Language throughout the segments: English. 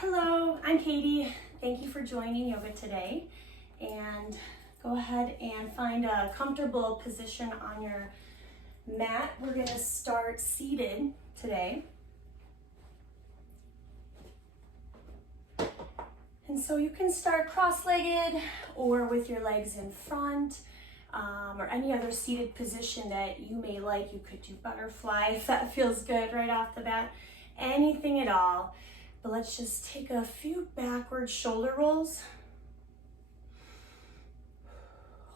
Hello, I'm Katie. Thank you for joining yoga today. And go ahead and find a comfortable position on your mat. We're going to start seated today. And so you can start cross-legged or with your legs in front, or any other seated position that you may like. You could do butterfly if that feels good right off the bat. Anything at all. But let's just take a few backward shoulder rolls.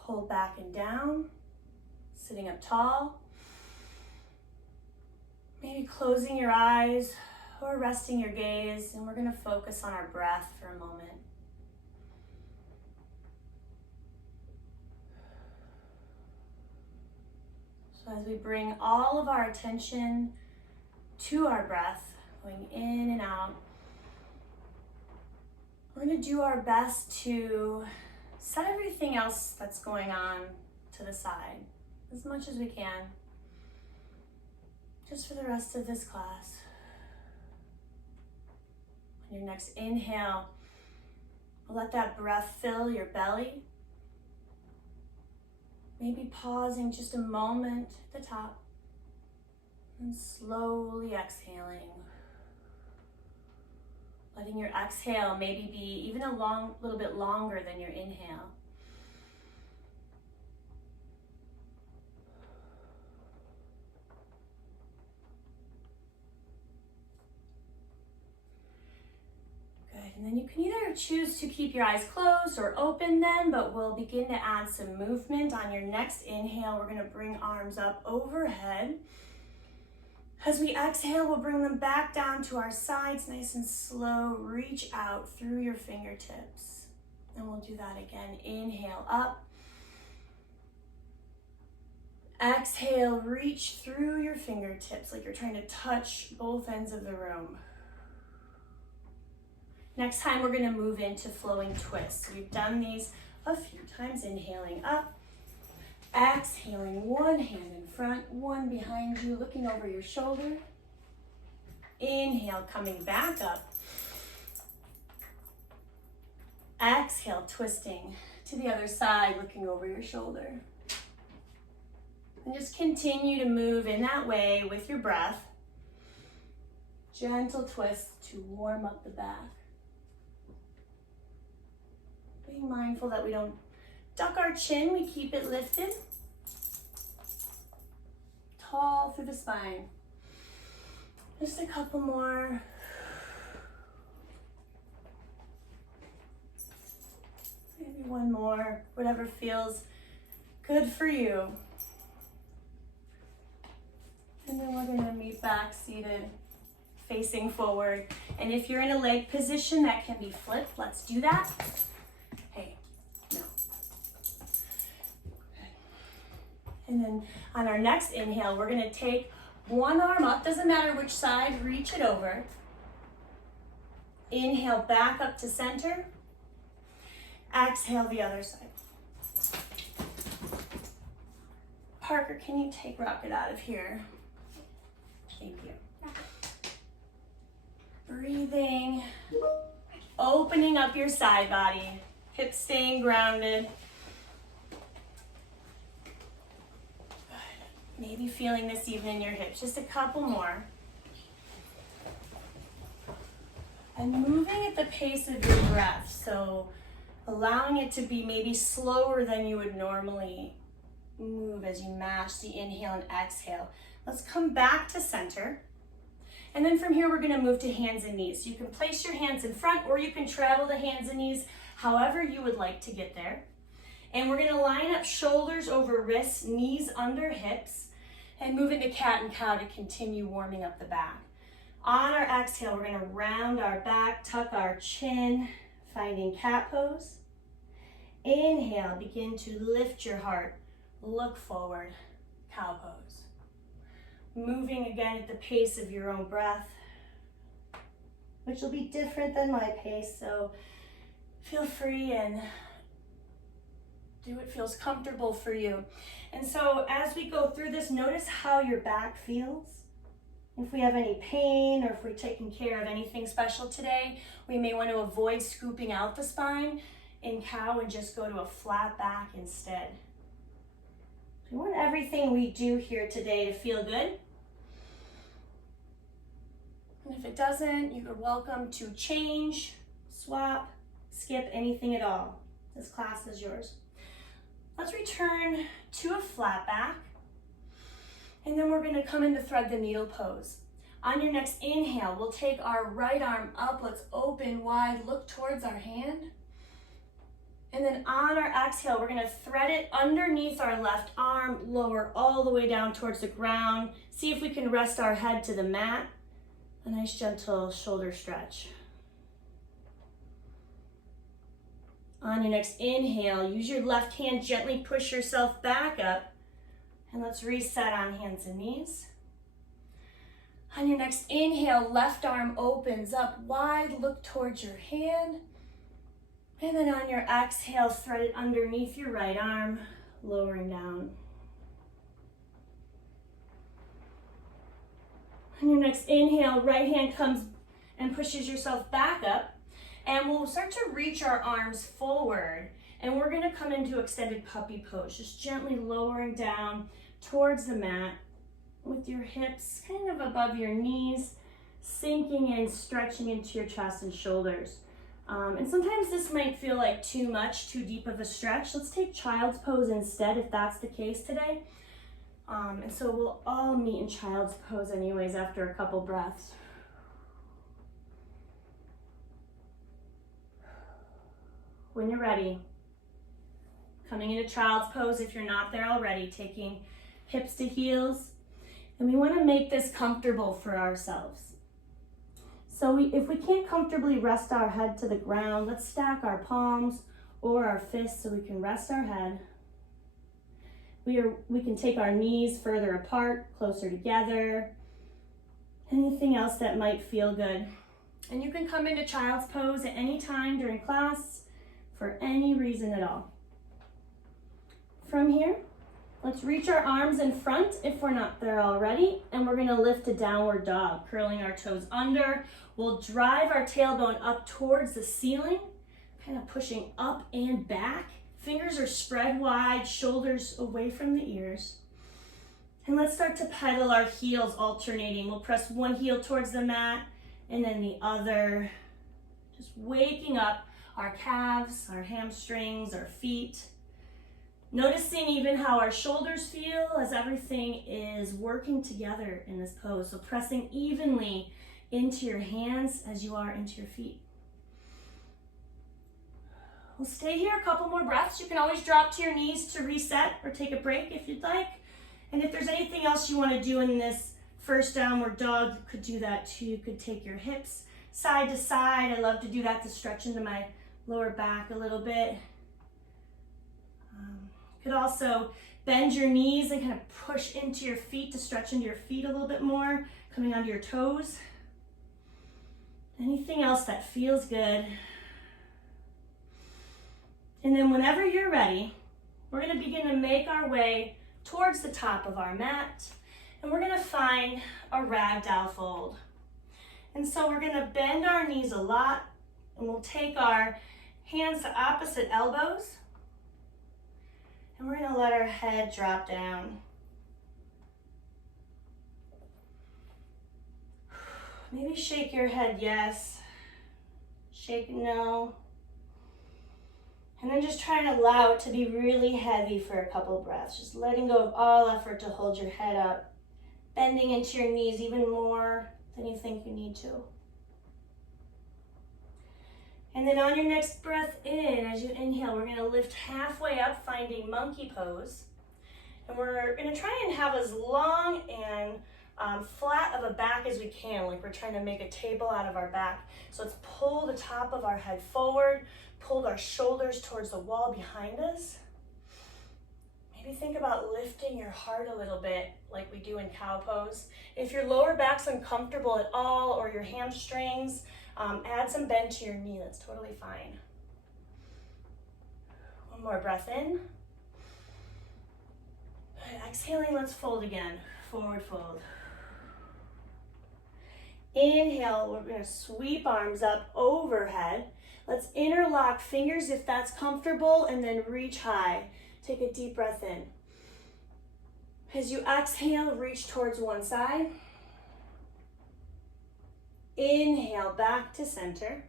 Hold back and down, sitting up tall. Maybe closing your eyes or resting your gaze, and we're going to focus on our breath for a moment. So as we bring all of our attention to our breath, going in and out, we're going to do our best to set everything else that's going on to the side as much as we can, just for the rest of this class. On your next inhale, let that breath fill your belly. Maybe pausing just a moment at the top and slowly exhaling. Letting your exhale maybe be even a little bit longer than your inhale. Good, and then you can either choose to keep your eyes closed or open then, but we'll begin to add some movement. On your next inhale, we're gonna bring arms up overhead. As we exhale, we'll bring them back down to our sides, nice and slow. Reach out through your fingertips. And we'll do that again. Inhale up. Exhale, reach through your fingertips like you're trying to touch both ends of the room. Next time, we're gonna move into flowing twists. We've done these a few times. Inhaling up. Exhaling, one hand in front, one behind you, looking over your shoulder. Inhale, coming back up. Exhale, twisting to the other side, looking over your shoulder. And just continue to move in that way with your breath. Gentle twist to warm up the back. Being mindful that we don't duck our chin, we keep it lifted. Tall through the spine. Just a couple more. Maybe one more, whatever feels good for you. And then we're gonna meet back seated, facing forward. And if you're in a leg position that can be flipped, let's do that. And then on our next inhale, we're gonna take one arm up, doesn't matter which side, reach it over. Inhale back up to center. Exhale the other side. Parker, can you take Rocket out of here? Thank you. Breathing, opening up your side body, hips staying grounded. Maybe feeling this even in your hips. Just a couple more. And moving at the pace of your breath. So allowing it to be maybe slower than you would normally move as you mash the inhale and exhale. Let's come back to center. And then from here, we're gonna move to hands and knees. So you can place your hands in front or you can travel the hands and knees however you would like to get there. And we're gonna line up shoulders over wrists, knees under hips, and move into cat and cow to continue warming up the back. On our exhale, we're gonna round our back, tuck our chin, finding cat pose. Inhale, begin to lift your heart, look forward, cow pose. Moving again at the pace of your own breath, which will be different than my pace, so feel free and do what feels comfortable for you. And so as we go through this, notice how your back feels If we have any pain or if we're taking care of anything special today, we may want to avoid scooping out the spine in cow and just go to a flat back instead. We want everything we do here today to feel good. And if it doesn't, you're welcome to change, swap, skip, anything at all. This class is yours. Let's return to a flat back. And then we're gonna come into thread the needle pose. On your next inhale, we'll take our right arm up. Let's open wide, look towards our hand. And then on our exhale, we're gonna thread it underneath our left arm, lower all the way down towards the ground. See if we can rest our head to the mat. A nice gentle shoulder stretch. On your next inhale, use your left hand, gently push yourself back up. And let's reset on hands and knees. On your next inhale, left arm opens up wide, look towards your hand. And then on your exhale, thread it underneath your right arm, lowering down. On your next inhale, right hand comes and pushes yourself back up. And we'll start to reach our arms forward. And we're gonna come into extended puppy pose, just gently lowering down towards the mat with your hips kind of above your knees, sinking in, stretching into your chest and shoulders. And sometimes this might feel like too much, too deep of a stretch. Let's take child's pose instead if that's the case today. And so we'll all meet in child's pose anyways after a couple breaths. When you're ready, coming into child's pose if you're not there already, taking hips to heels. And we want to make this comfortable for ourselves. So if we can't comfortably rest our head to the ground, let's stack our palms or our fists so we can rest our head. We can take our knees further apart, closer together. Anything else that might feel good. And you can come into child's pose at any time during class for any reason at all. From here, let's reach our arms in front if we're not there already, and we're gonna lift to downward dog, curling our toes under. We'll drive our tailbone up towards the ceiling, kind of pushing up and back. Fingers are spread wide, shoulders away from the ears. And let's start to pedal our heels alternating. We'll press one heel towards the mat and then the other. Just waking up our calves, our hamstrings, our feet. Noticing even how our shoulders feel as everything is working together in this pose. So pressing evenly into your hands as you are into your feet. We'll stay here a couple more breaths. You can always drop to your knees to reset or take a break if you'd like. And if there's anything else you want to do in this first downward dog, you could do that too. You could take your hips side to side. I love to do that to stretch into my lower back a little bit. You could also bend your knees and kind of push into your feet to stretch into your feet a little bit more, coming onto your toes. Anything else that feels good. And then whenever you're ready, we're going to begin to make our way towards the top of our mat, and we're going to find a ragdoll fold. And so we're going to bend our knees a lot, and we'll take our hands to opposite elbows, and we're going to let our head drop down. Maybe shake your head yes, shake no. And then just try to allow it to be really heavy for a couple of breaths. Just letting go of all effort to hold your head up. Bending into your knees even more than you think you need to. And then on your next breath in, as you inhale, we're gonna lift halfway up, finding monkey pose. And we're gonna try and have as long and flat of a back as we can, like we're trying to make a table out of our back. So let's pull the top of our head forward, pull our shoulders towards the wall behind us. Maybe think about lifting your heart a little bit like we do in cow pose. If your lower back's uncomfortable at all or your hamstrings, add some bend to your knee, that's totally fine. One more breath in. Good. Exhaling, let's fold again. Forward fold. Inhale, we're gonna sweep arms up overhead. Let's interlock fingers if that's comfortable, and then reach high. Take a deep breath in. As you exhale, reach towards one side. Inhale, back to center.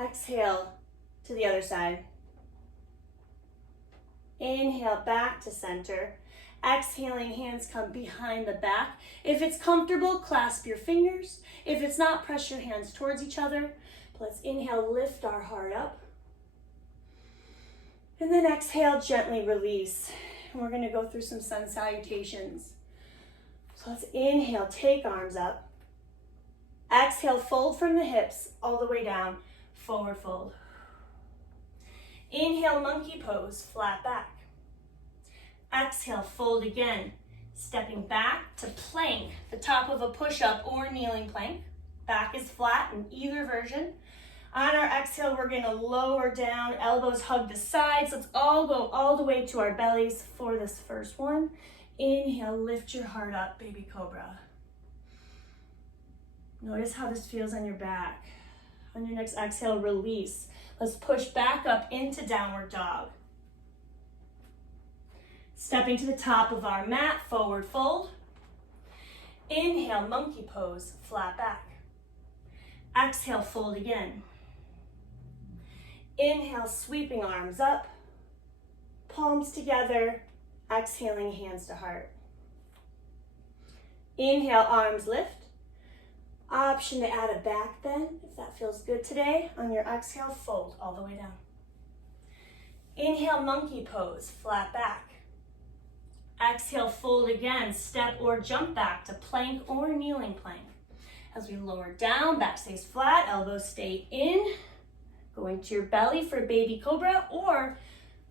Exhale to the other side. Inhale, back to center. Exhaling, hands come behind the back. If it's comfortable, clasp your fingers. If it's not, press your hands towards each other. Let's inhale, lift our heart up. And then exhale, gently release. And we're gonna go through some sun salutations. So let's inhale, take arms up. Exhale, fold from the hips all the way down, forward fold. Inhale, monkey pose, flat back. Exhale, fold again, stepping back to plank, the top of a push-up or kneeling plank. Back is flat in either version. On our exhale, we're gonna lower down, elbows hug the sides. Let's all go all the way to our bellies for this first one. Inhale, lift your heart up, baby cobra. Notice how this feels on your back. On your next exhale, release. Let's push back up into downward dog. Stepping to the top of our mat, forward fold. Inhale, monkey pose, flat back. Exhale, fold again. Inhale, sweeping arms up, palms together, exhaling, hands to heart. Inhale, arms lift. Option to add a back bend if that feels good today. On your exhale, fold all the way down. Inhale, monkey pose, flat back. Exhale, fold again, step or jump back to plank or kneeling plank. As we lower down, back stays flat, elbows stay in. Going to your belly for baby cobra, or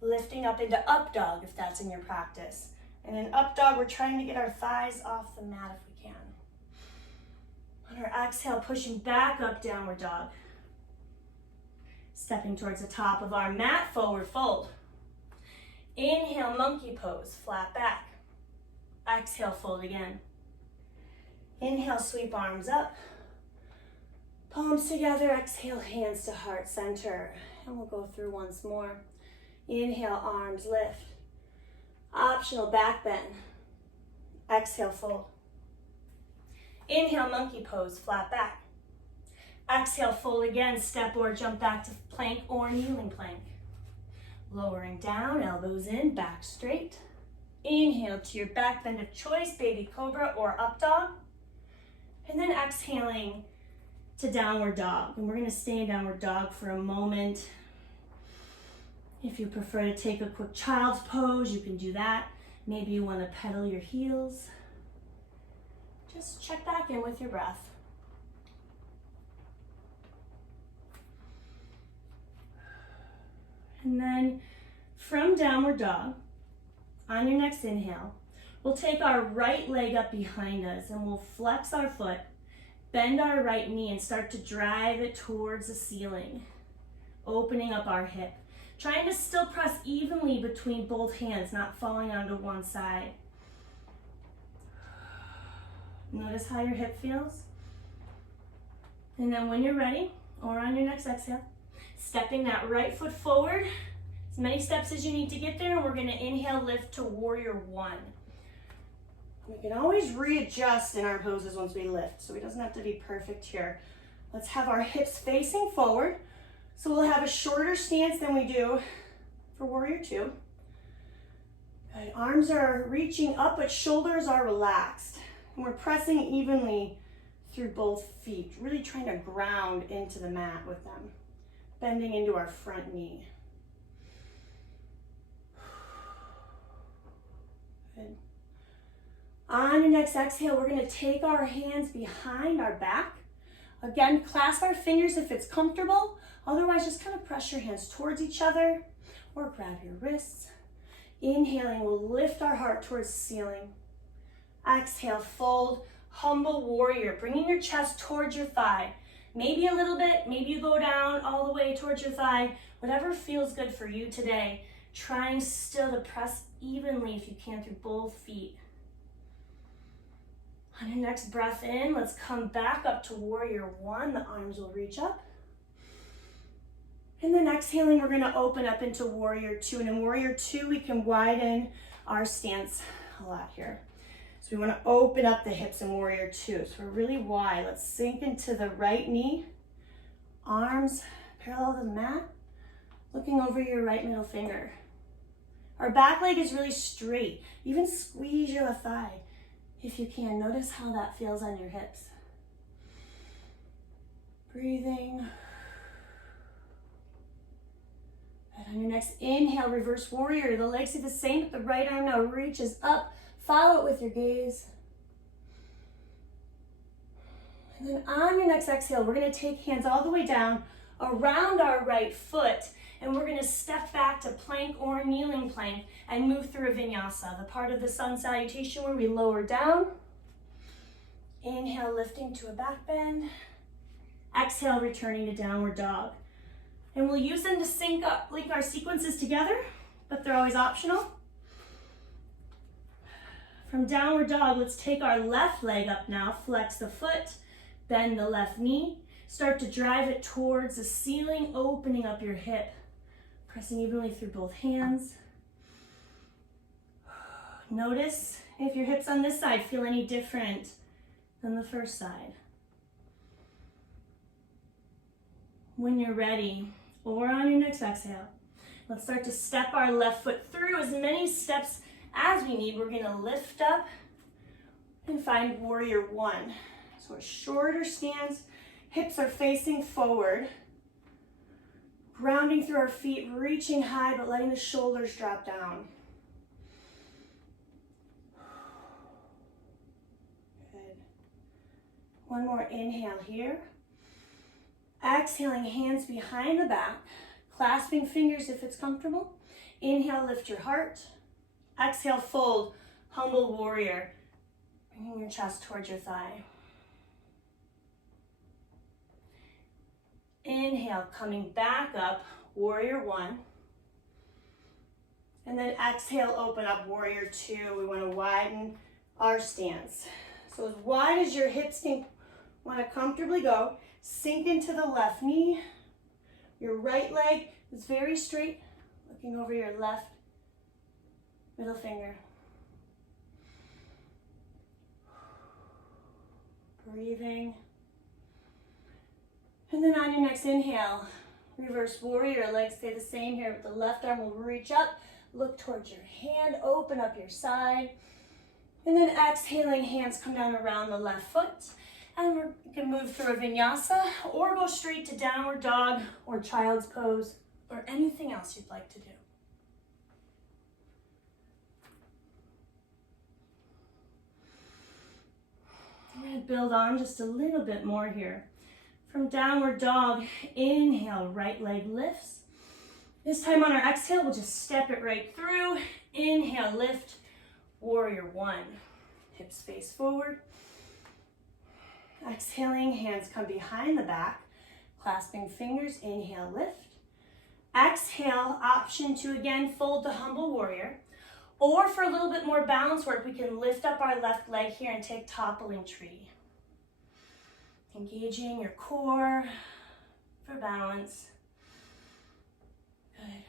lifting up into up dog if that's in your practice. And in up dog, we're trying to get our thighs off the mat if we can. On our exhale, pushing back up, downward dog. Stepping towards the top of our mat, forward fold. Inhale, monkey pose, flat back. Exhale, fold again. Inhale, sweep arms up. Palms together, exhale, hands to heart center. And we'll go through once more. Inhale, arms lift. Optional back bend. Exhale, fold. Inhale, monkey pose, flat back. Exhale, fold again, step or jump back to plank or kneeling plank. Lowering down, elbows in, back straight. Inhale to your back bend of choice, baby cobra or up dog. And then exhaling to downward dog. And we're gonna stay in downward dog for a moment. If you prefer to take a quick child's pose, you can do that. Maybe you wanna pedal your heels. Just check back in with your breath. And then from downward dog, on your next inhale, we'll take our right leg up behind us and we'll flex our foot, bend our right knee and start to drive it towards the ceiling, opening up our hip. Trying to still press evenly between both hands, not falling onto one side. Notice how your hip feels. And then when you're ready, or on your next exhale, stepping that right foot forward, as many steps as you need to get there, and we're gonna inhale, lift to warrior one. We can always readjust in our poses once we lift, so it doesn't have to be perfect here. Let's have our hips facing forward. So we'll have a shorter stance than we do for warrior two. Good. Arms are reaching up, but shoulders are relaxed. And we're pressing evenly through both feet, really trying to ground into the mat with them. Bending into our front knee. Good. On your next exhale, we're gonna take our hands behind our back. Again, clasp our fingers if it's comfortable. Otherwise, just kind of press your hands towards each other or grab your wrists. Inhaling, we'll lift our heart towards the ceiling. Exhale, fold, humble warrior, bringing your chest towards your thigh. Maybe a little bit, maybe you go down all the way towards your thigh. Whatever feels good for you today. Trying still to press evenly if you can through both feet. On your next breath in, let's come back up to warrior one. The arms will reach up. And then exhaling, we're gonna open up into warrior two. And in warrior two, we can widen our stance a lot here. So we wanna open up the hips in warrior two. So we're really wide. Let's sink into the right knee. Arms parallel to the mat. Looking over your right middle finger. Our back leg is really straight. Even squeeze your left thigh if you can. Notice how that feels on your hips. Breathing. And on your next inhale, reverse warrior. The legs stay the same, but the right arm now reaches up. Follow it with your gaze. And then on your next exhale, we're gonna take hands all the way down around our right foot, and we're gonna step back to plank or kneeling plank and move through a vinyasa, the part of the sun salutation where we lower down. Inhale, lifting to a back bend. Exhale, returning to downward dog. And we'll use them to link our sequences together, but they're always optional. From downward dog, let's take our left leg up now, flex the foot, bend the left knee, start to drive it towards the ceiling, opening up your hip, pressing evenly through both hands. Notice if your hips on this side feel any different than the first side. When you're ready, or on your next exhale, let's start to step our left foot through as many steps as we need. We're gonna lift up and find warrior one. So a shorter stance, hips are facing forward, grounding through our feet, reaching high, but letting the shoulders drop down. Good. One more inhale here. Exhaling, hands behind the back, clasping fingers if it's comfortable. Inhale, lift your heart. Exhale, fold, humble warrior. Bringing your chest towards your thigh. Inhale, coming back up, warrior one. And then exhale, open up, warrior two. We want to widen our stance. So as wide as your hips want to comfortably go, sink into the left knee. Your right leg is very straight, looking over your left middle finger. Breathing. And then on your next inhale, reverse warrior. Legs stay the same here, but the left arm will reach up, look towards your hand, open up your side. And then exhaling, hands come down around the left foot. And we're gonna move through a vinyasa or go straight to downward dog or child's pose or anything else you'd like to do. I'm gonna build on just a little bit more here. From downward dog, inhale, right leg lifts. This time on our exhale, we'll just step it right through. Inhale, lift, warrior one. Hips face forward. Exhaling, hands come behind the back, clasping fingers, inhale, lift. Exhale, option to again fold the humble warrior. Or for a little bit more balance work, we can lift up our left leg here and take toppling tree. Engaging your core for balance. Good.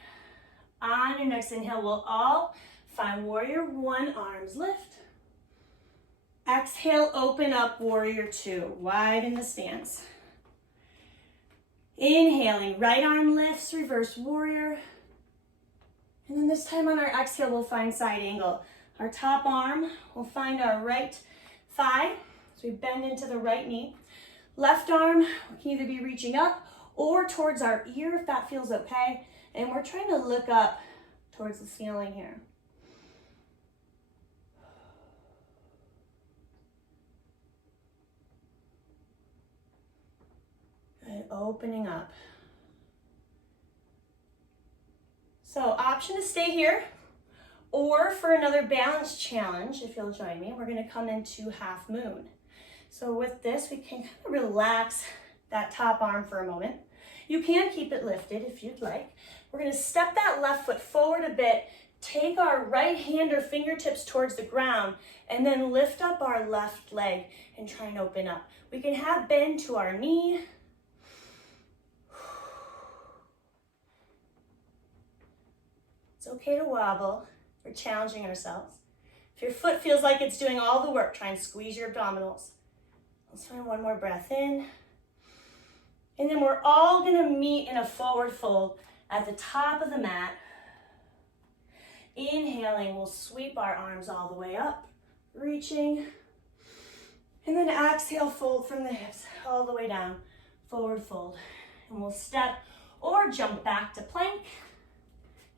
On your next inhale, we'll all find warrior one, arms lift. Exhale, open up, warrior two, widen the stance. Inhaling, right arm lifts, reverse warrior. And then this time on our exhale, we'll find side angle. Our top arm will find our right thigh, so we bend into the right knee. Left arm can either be reaching up or towards our ear if that feels okay. And we're trying to look up towards the ceiling here. Good, opening up. So option to stay here, or for another balance challenge, if you'll join me, we're gonna come into half moon. So with this, we can kind of relax that top arm for a moment. You can keep it lifted if you'd like. We're gonna step that left foot forward a bit, take our right hand or fingertips towards the ground and then lift up our left leg and try and open up. We can have bend to our knee. It's okay to wobble. We're challenging ourselves. If your foot feels like it's doing all the work, try and squeeze your abdominals. Let's find one more breath in. And then we're all gonna meet in a forward fold at the top of the mat. Inhaling, we'll sweep our arms all the way up, reaching. And then exhale, fold from the hips all the way down, forward fold. And we'll step or jump back to plank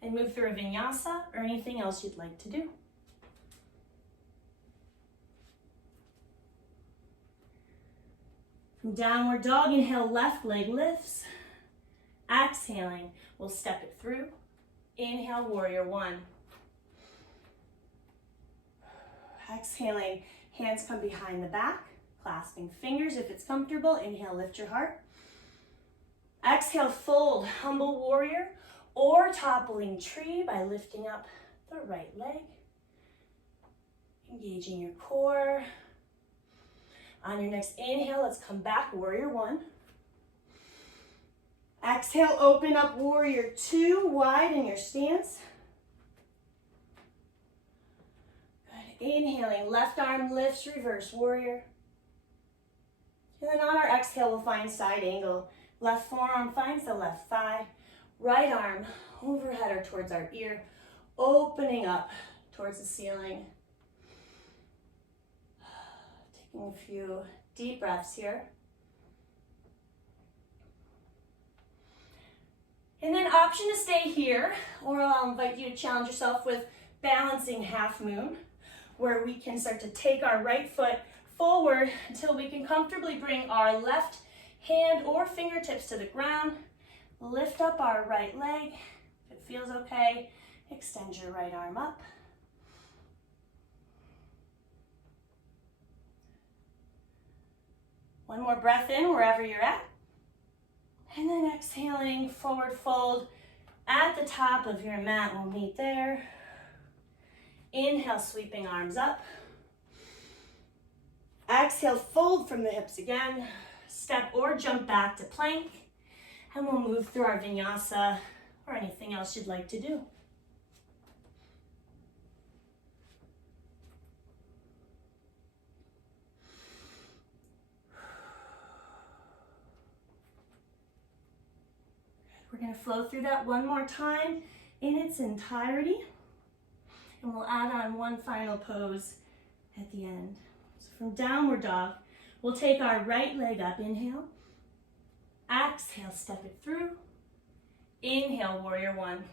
and move through a vinyasa or anything else you'd like to do. From downward dog, inhale, left leg lifts. Exhaling, we'll step it through. Inhale, warrior one. Exhaling, hands come behind the back, clasping fingers if it's comfortable. Inhale, lift your heart. Exhale, fold, humble warrior or toppling tree by lifting up the right leg. Engaging your core. On your next inhale, let's come back, warrior one. Exhale, open up, warrior two, wide in your stance. Good. Inhaling, left arm lifts, reverse warrior. And then on our exhale, we'll find side angle. Left forearm finds the left thigh. Right arm overhead or towards our ear, opening up towards the ceiling. Taking a few deep breaths here. And then option to stay here, or I'll invite you to challenge yourself with balancing half moon, where we can start to take our right foot forward until we can comfortably bring our left hand or fingertips to the ground. Lift up our right leg. If it feels okay, extend your right arm up. One more breath in wherever you're at. And then exhaling, forward fold at the top of your mat. We'll meet there. Inhale, sweeping arms up. Exhale, fold from the hips again. Step or jump back to plank. And we'll move through our vinyasa or anything else you'd like to do. We're going to flow through that one more time in its entirety. And we'll add on one final pose at the end. So from downward dog, we'll take our right leg up. Inhale. Exhale, step it through. Inhale, warrior one.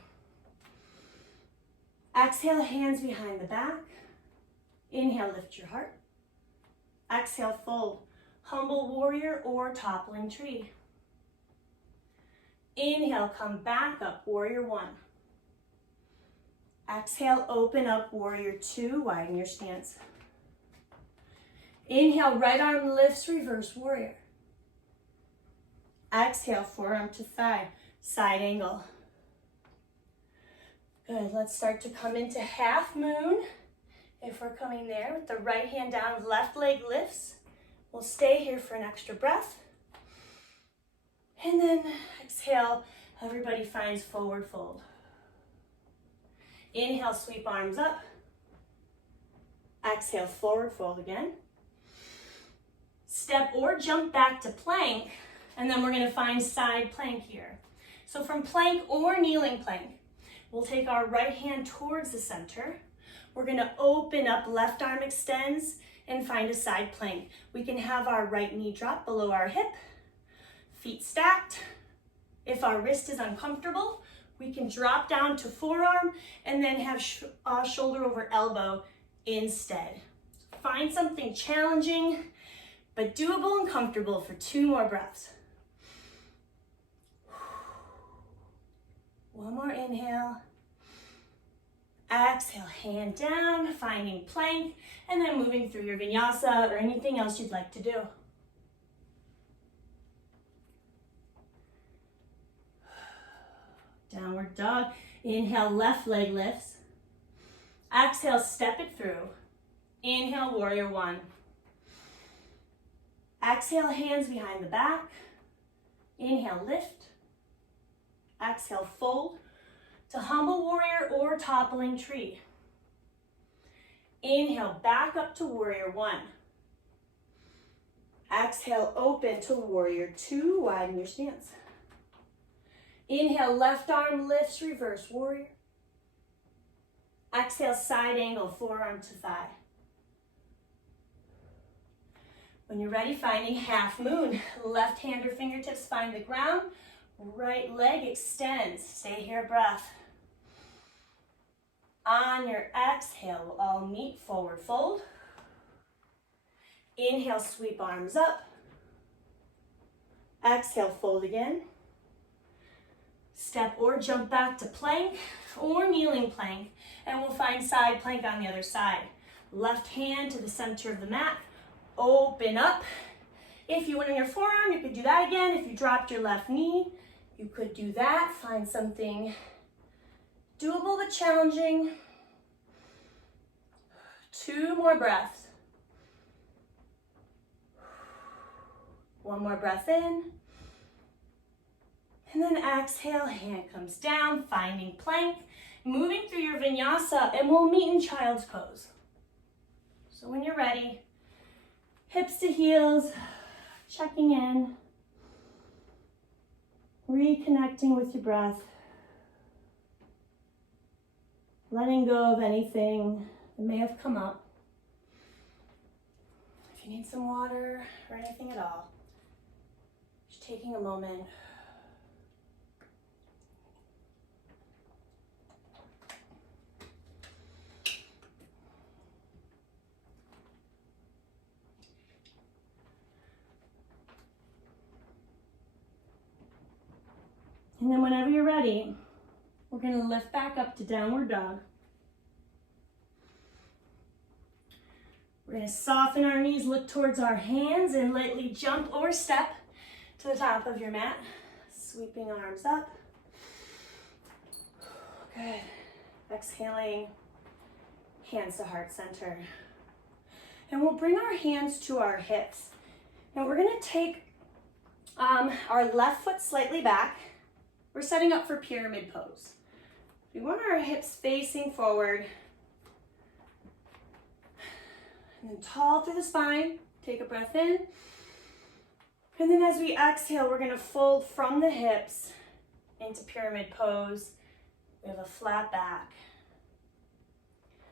Exhale, hands behind the back. Inhale, lift your heart. Exhale, fold. Humble warrior or toppling tree. Inhale, come back up, warrior one. Exhale, open up, warrior two, widen your stance. Inhale, right arm lifts, reverse warrior. Exhale, forearm to thigh, side angle. Good, let's start to come into half moon. If we're coming there with the right hand down, left leg lifts. We'll stay here for an extra breath. And then exhale, everybody finds forward fold. Inhale, sweep arms up. Exhale, forward fold again. Step or jump back to plank, and then we're going to find side plank here. So from plank or kneeling plank, we'll take our right hand towards the center. We're going to open up, left arm extends, and find a side plank. We can have our right knee drop below our hip. Feet stacked. If our wrist is uncomfortable, we can drop down to forearm and then have shoulder over elbow instead. Find something challenging, but doable and comfortable for 2 more breaths. One more inhale. Exhale, hand down, finding plank, and then moving through your vinyasa or anything else you'd like to do. Downward dog. Inhale, left leg lifts. Exhale, step it through. Inhale, warrior one. Exhale, hands behind the back. Inhale, lift. Exhale, fold to humble warrior or toppling tree. Inhale, back up to warrior one. Exhale, open to warrior two, widen your stance. Inhale, left arm lifts, reverse warrior. Exhale, side angle, forearm to thigh. When you're ready, finding half moon. Left hand or fingertips find the ground. Right leg extends. Stay here, breath. On your exhale, we'll all meet, forward fold. Inhale, sweep arms up. Exhale, fold again. Step or jump back to plank or kneeling plank, and we'll find side plank on the other side. Left hand to the center of the mat, open up. If you went on your forearm, you could do that again. If you dropped your left knee, you could do that. Find something doable but challenging. 2 more breaths. 1 more breath in. And then exhale, hand comes down, finding plank, moving through your vinyasa, and we'll meet in child's pose. So when you're ready, hips to heels, checking in, reconnecting with your breath, letting go of anything that may have come up. If you need some water or anything at all, just taking a moment. And then whenever you're ready, we're going to lift back up to downward dog. We're going to soften our knees, look towards our hands, and lightly jump or step to the top of your mat. Sweeping arms up. Good. Exhaling, hands to heart center. And we'll bring our hands to our hips. Now we're going to take our left foot slightly back. We're setting up for pyramid pose. We want our hips facing forward. And then tall through the spine. Take a breath in. And then as we exhale, we're going to fold from the hips into pyramid pose. We have a flat back.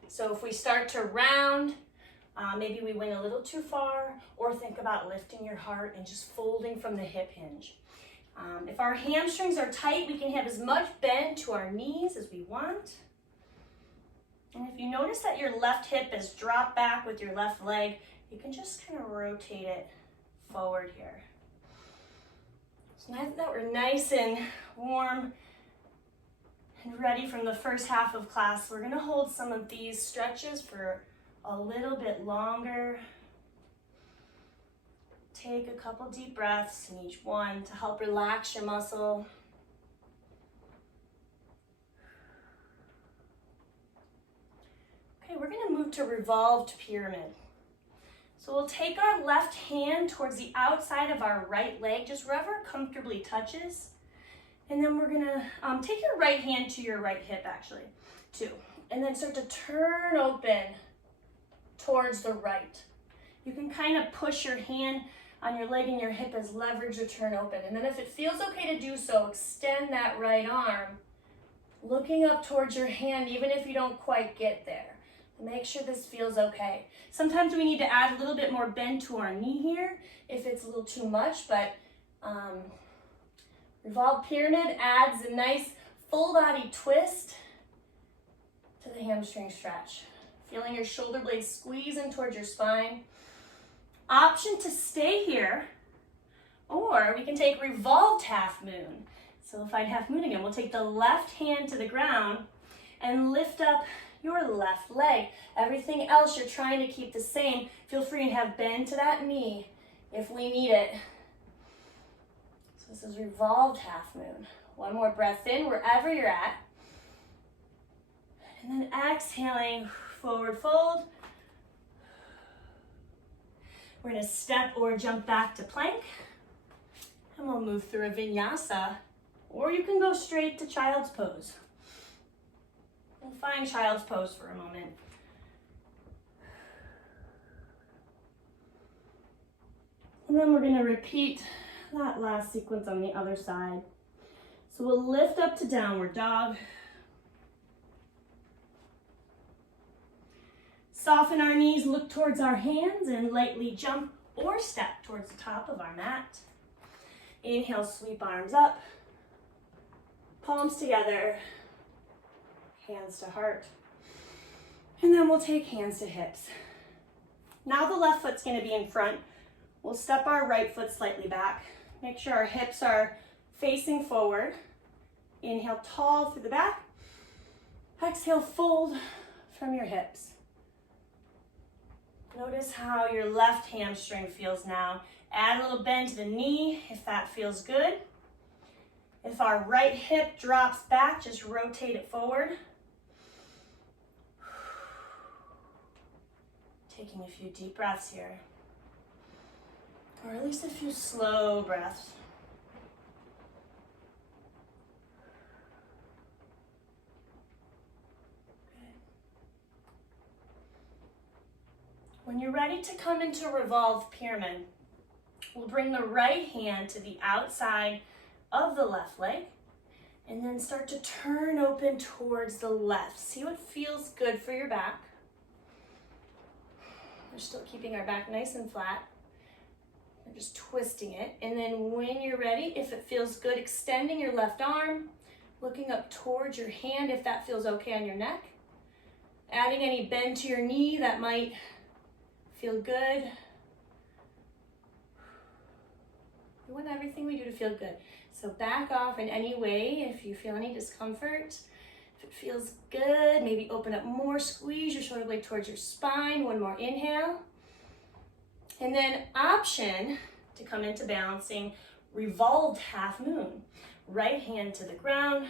So if we start to round, maybe we went a little too far, or think about lifting your heart and just folding from the hip hinge. If our hamstrings are tight, we can have as much bend to our knees as we want. And if you notice that your left hip is dropped back with your left leg, you can just kind of rotate it forward here. So now that we're nice and warm and ready from the first half of class, we're going to hold some of these stretches for a little bit longer. Take a couple deep breaths in each one to help relax your muscle. Okay, we're going to move to revolved pyramid. So we'll take our left hand towards the outside of our right leg, just wherever it comfortably touches. And then we're going to take your right hand to your right hip, actually, too. And then start to turn open towards the right. You can kind of push your hand on your leg and your hip as leverage to turn open. And then if it feels okay to do so, extend that right arm, looking up towards your hand, even if you don't quite get there. Make sure this feels okay. Sometimes we need to add a little bit more bend to our knee here if it's a little too much, but revolved pyramid adds a nice full body twist to the hamstring stretch. Feeling your shoulder blades squeezing towards your spine. Option to stay here, or we can take revolved half moon. So we'll find half moon again. We'll take the left hand to the ground and lift up your left leg. Everything else you're trying to keep the same. Feel free and have bend to that knee if we need it. So this is revolved half moon. One more breath in wherever you're at. And then exhaling, forward fold. We're gonna step or jump back to plank. And we'll move through a vinyasa, or you can go straight to child's pose. We'll find child's pose for a moment. And then we're gonna repeat that last sequence on the other side. So we'll lift up to downward dog. Soften our knees, look towards our hands, and lightly jump or step towards the top of our mat. Inhale, sweep arms up, palms together, hands to heart. And then we'll take hands to hips. Now the left foot's gonna be in front. We'll step our right foot slightly back. Make sure our hips are facing forward. Inhale, tall through the back. Exhale, fold from your hips. Notice how your left hamstring feels now. Add a little bend to the knee if that feels good. If our right hip drops back, just rotate it forward. Taking a few deep breaths here. Or at least a few slow breaths. Good. When you're ready to come into revolved pyramid, we'll bring the right hand to the outside of the left leg and then start to turn open towards the left. See what feels good for your back. We're still keeping our back nice and flat. We're just twisting it. And then when you're ready, if it feels good, extending your left arm, looking up towards your hand if that feels okay on your neck. Adding any bend to your knee that might feel good. We want everything we do to feel good. So back off in any way if you feel any discomfort. If it feels good, maybe open up more, squeeze your shoulder blade towards your spine. One more inhale. And then option to come into balancing, revolved half moon. Right hand to the ground,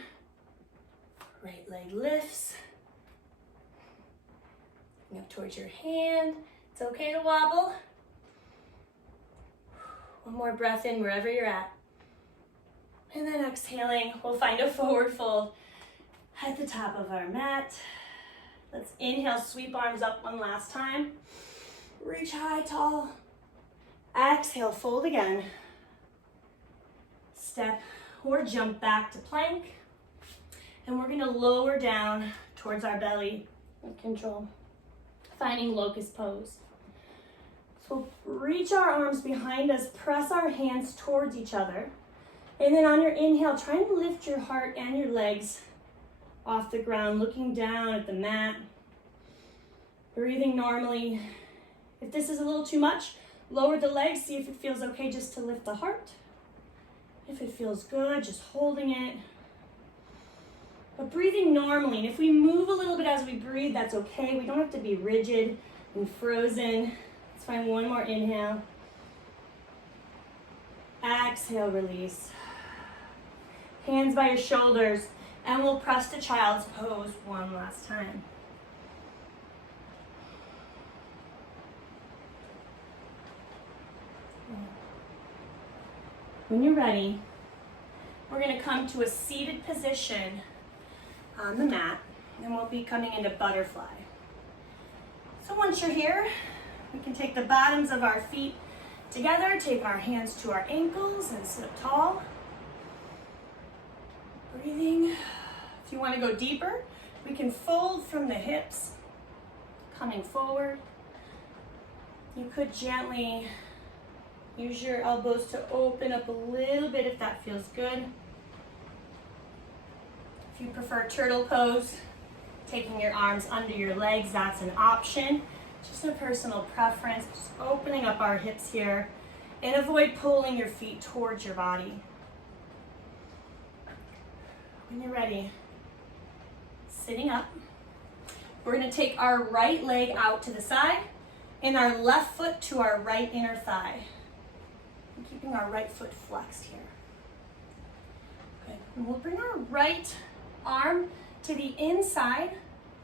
right leg lifts. Up towards your hand. It's okay to wobble. One more breath in wherever you're at. And then exhaling, we'll find a forward fold at the top of our mat. Let's inhale, sweep arms up one last time. Reach high, tall. Exhale, fold again. Step or jump back to plank. And we're gonna lower down towards our belly with control. Finding locust pose. So reach our arms behind us, press our hands towards each other. And then on your inhale, try and lift your heart and your legs off the ground, looking down at the mat. Breathing normally. If this is a little too much, lower the legs, see if it feels okay just to lift the heart. If it feels good, just holding it. But breathing normally, and if we move a little bit as we breathe, that's okay. We don't have to be rigid and frozen. Let's find one more inhale. Exhale, release. Hands by your shoulders, and we'll press to child's pose one last time. When you're ready, we're going to come to a seated position on the mat, and we'll be coming into butterfly. So once you're here, we can take the bottoms of our feet together, take our hands to our ankles and sit up tall. Breathing. If you want to go deeper, we can fold from the hips, coming forward. You could gently use your elbows to open up a little bit if that feels good. If you prefer turtle pose, taking your arms under your legs, that's an option. Just a personal preference, just opening up our hips here, and avoid pulling your feet towards your body. When you're ready, sitting up, we're going to take our right leg out to the side and our left foot to our right inner thigh. And keeping our right foot flexed here. Good. And we'll bring our right arm to the inside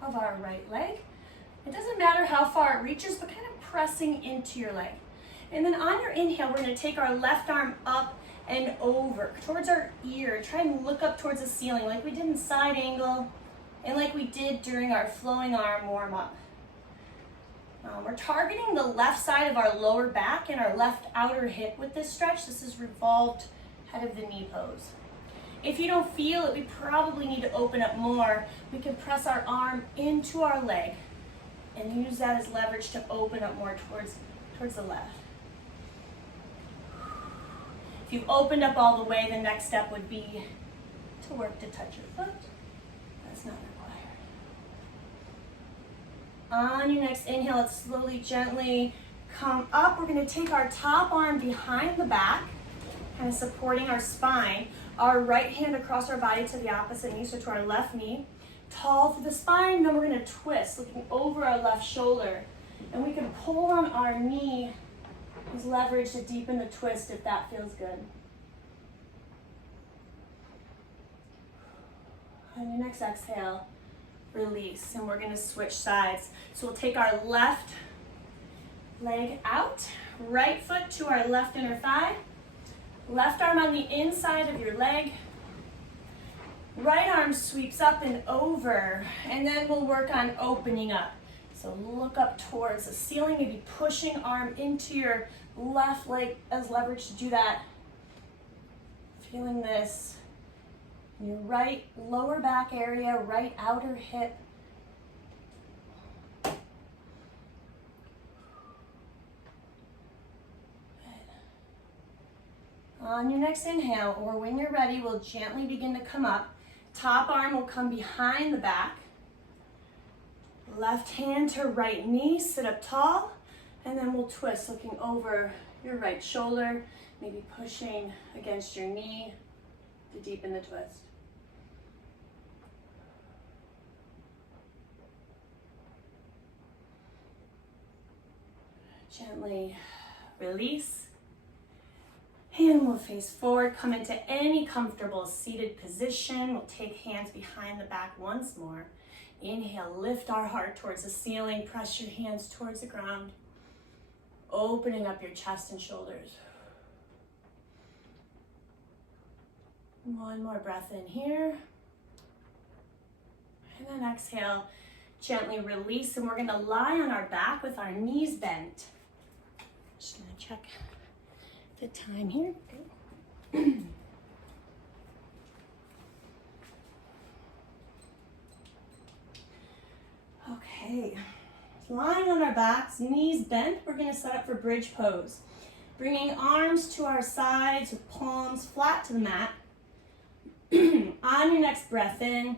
of our right leg. It doesn't matter how far it reaches, but kind of pressing into your leg. And then on your inhale, we're going to take our left arm up and over towards our ear. Try and look up towards the ceiling like we did in side angle and like we did during our flowing arm warm up. We're targeting the left side of our lower back and our left outer hip with this stretch. This is revolved head of the knee pose. If you don't feel it, we probably need to open up more. We can press our arm into our leg and use that as leverage to open up more towards the left. If you've opened up all the way, the next step would be to work to touch your foot. That's not required. On your next inhale, let's slowly, gently come up. We're going to take our top arm behind the back, kind of supporting our spine. Our right hand across our body to the opposite knee, so to our left knee. Tall through the spine, then we're going to twist, looking over our left shoulder. And we can pull on our knee as leverage to deepen the twist if that feels good. On your next exhale, release, and we're going to switch sides. So we'll take our left leg out, right foot to our left inner thigh, left arm on the inside of your leg, right arm sweeps up and over, and then we'll work on opening up. So look up towards the ceiling, maybe pushing arm into your left leg as leverage to do that. Feeling this in your right lower back area, right outer hip. Good. On your next inhale, or when you're ready, we'll gently begin to come up. Top arm will come behind the back. Left hand to right knee, sit up tall, and then we'll twist, looking over your right shoulder, maybe pushing against your knee to deepen the twist. Gently release, and we'll face forward, come into any comfortable seated position. We'll take hands behind the back once more. Inhale, lift our heart towards the ceiling, press your hands towards the ground, opening up your chest and shoulders. One more breath in here. And then exhale, gently release, and we're gonna lie on our back with our knees bent. Just gonna check the time here. Okay, lying on our backs, knees bent, we're gonna set up for bridge pose. Bringing arms to our sides with palms flat to the mat. On your next breath in,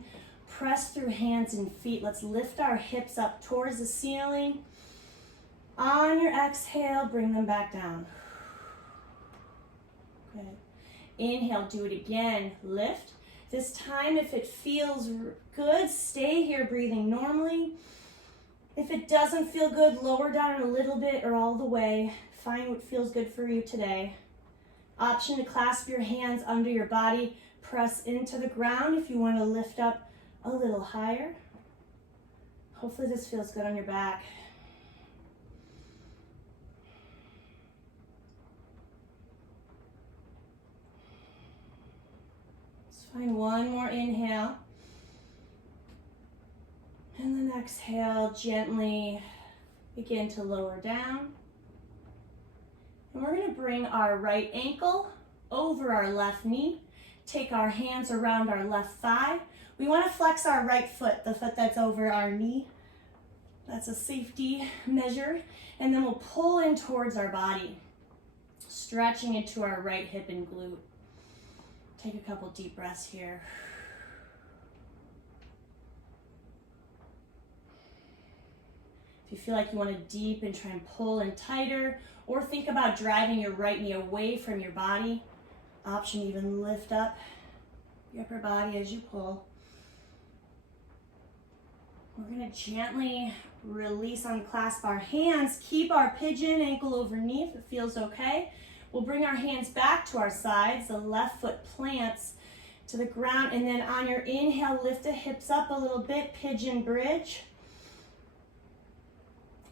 press through hands and feet. Let's lift our hips up towards the ceiling. On your exhale, bring them back down. Good. Inhale, do it again, lift. This time, if it feels good, stay here breathing normally. If it doesn't feel good, lower down a little bit or all the way. Find what feels good for you today. Option to clasp your hands under your body. Press into the ground if you want to lift up a little higher. Hopefully this feels good on your back. Find one more inhale. And then exhale, gently begin to lower down. And we're going to bring our right ankle over our left knee. Take our hands around our left thigh. We want to flex our right foot, the foot that's over our knee. That's a safety measure. And then we'll pull in towards our body, stretching into our right hip and glute. Take a couple deep breaths here. If you feel like you want to deepen, try and pull in tighter, or think about driving your right knee away from your body. Option, even lift up your upper body as you pull. We're going to gently release, unclasp our hands. Keep our pigeon, ankle over knee if it feels okay. We'll bring our hands back to our sides. The left foot plants. to the ground, and then on your inhale, lift the hips up a little bit, pigeon bridge.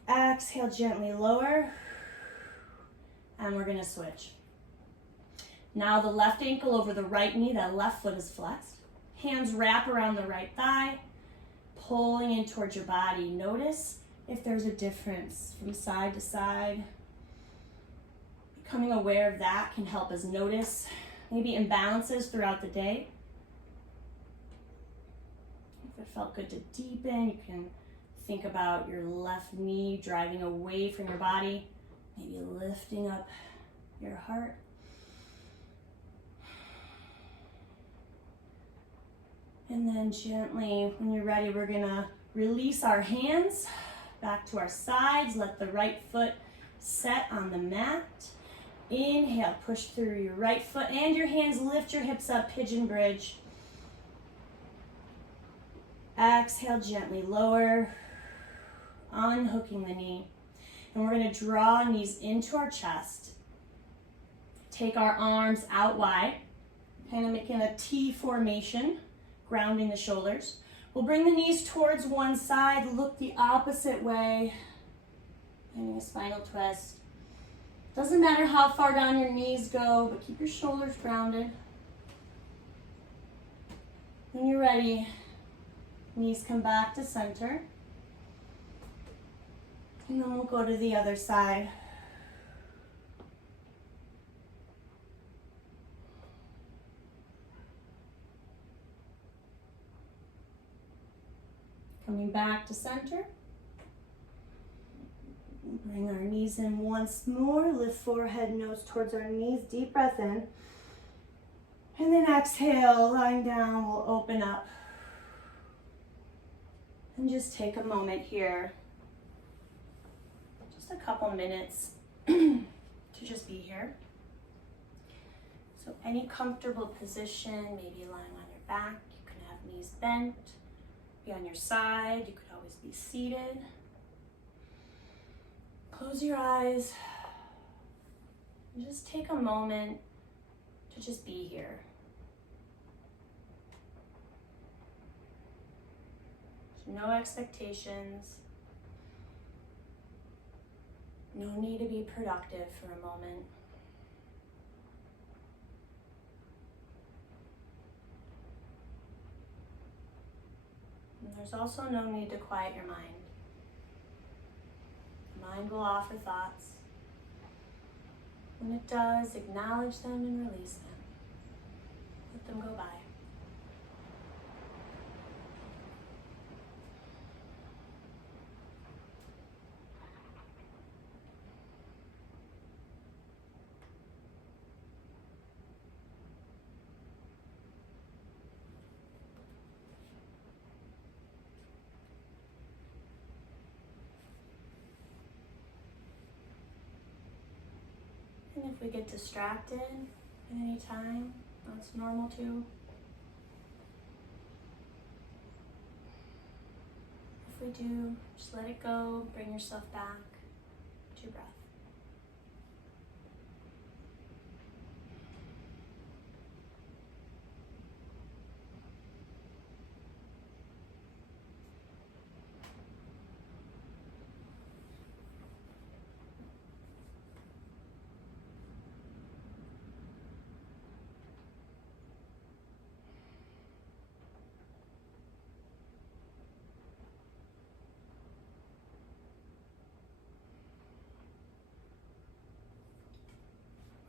Exhale, gently lower, and we're gonna switch. Now the left ankle over the right knee, that left foot is flexed. Hands wrap around the right thigh, pulling in towards your body. Notice if there's a difference from side to side. Becoming aware of that can help us notice maybe imbalances throughout the day. If it felt good to deepen, you can think about your left knee driving away from your body, maybe lifting up your heart. And then gently, when you're ready, we're gonna release our hands back to our sides. Let the right foot set on the mat. Inhale, push through your right foot and your hands, lift your hips up, pigeon bridge. Exhale, gently lower, unhooking the knee. And we're gonna draw knees into our chest. Take our arms out wide, kind of making a T formation, grounding the shoulders. We'll bring the knees towards one side, look the opposite way, finding a spinal twist. Doesn't matter how far down your knees go, but keep your shoulders grounded. When you're ready, knees come back to center. And then we'll go to the other side. Coming back to center. Bring our knees in once more. Lift forehead, nose towards our knees. Deep breath in. And then exhale, lying down, we'll open up. And just take a moment here. Just a couple minutes to just be here. So any comfortable position, maybe lying on your back. You can have knees bent. Be on your side. You could always be seated. Close your eyes and just take a moment to just be here. No expectations. No need to be productive for a moment. And there's also no need to quiet your mind. Mind will offer thoughts. When it does, acknowledge them and release them. Let them go by. And if we get distracted at any time, that's normal too. If we do, just let it go, bring yourself back to your breath.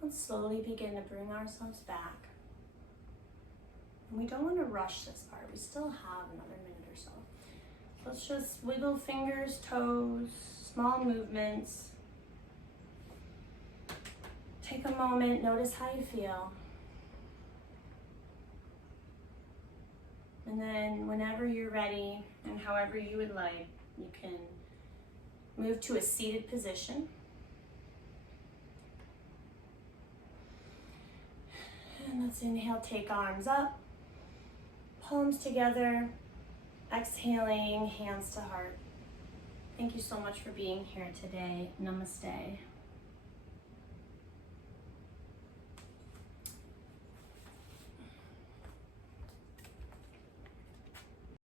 Let's slowly begin to bring ourselves back. And we don't want to rush this part. We still have another minute or so. Let's just wiggle fingers, toes, small movements. Take a moment, notice how you feel. And then whenever you're ready and however you would like, you can move to a seated position. And let's inhale, take arms up, palms together, exhaling, hands to heart. Thank you so much for being here today. Namaste.